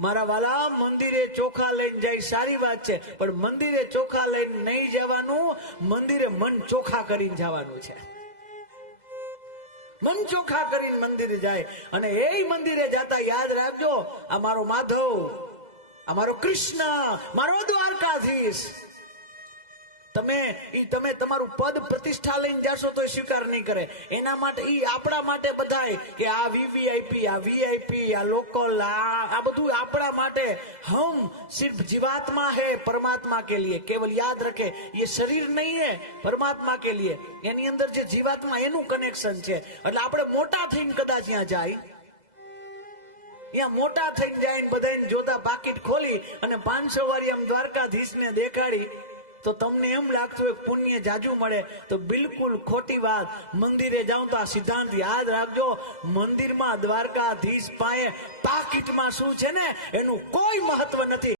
મારા વાલા, મંદિરે ચોખા લઈને જાય સારી વાત છે, પણ મંદિરે ચોખા લઈને નહીં જવાનું, મંદિરે મન ચોખા કરીને જવાનું છે. મન ચોખા કરીને મંદિરે જાય, અને એ મંદિરે જાતા યાદ રાખજો, આ મારો માધવ, આ મારો કૃષ્ણ, મારો દ્વારકાધીશ. તમે તમારું પદ પ્રતિષ્ઠા લઈને જાશો તો સ્વીકાર નહીં કરે. એના માટે આપણા માટે બધાય કે આ વીવીઆઈપી, આ વીઆઈપી, આ લોકલ, આ બધું આપણા માટે. હમ સિર્ફ जीवात्मा है परमात्मा के लिए. केवल याद रखे, ये शरीर नहीं है, परमात्मा के लिए. એની અંદર જે જીવાત્મા એનું કનેક્શન છે. એટલે આપણે મોટા થઈને કદાચ ત્યાં જાય, ત્યાં મોટા થઈને જાય, બધાને જોતા પાકીટ ખોલી અને 500 વારી આમ દ્વારકાધીશને દેખાડી તો તમને એમ લાગતું હોય પુણ્ય જાજુ મળે, તો બિલકુલ ખોટી વાત. મંદિરે જાઉં તો આ સિદ્ધાંત યાદ રાખજો, મંદિરમાં દ્વારકાધીશ પાસે પાકીટમાં શું છે ને એનું કોઈ મહત્વ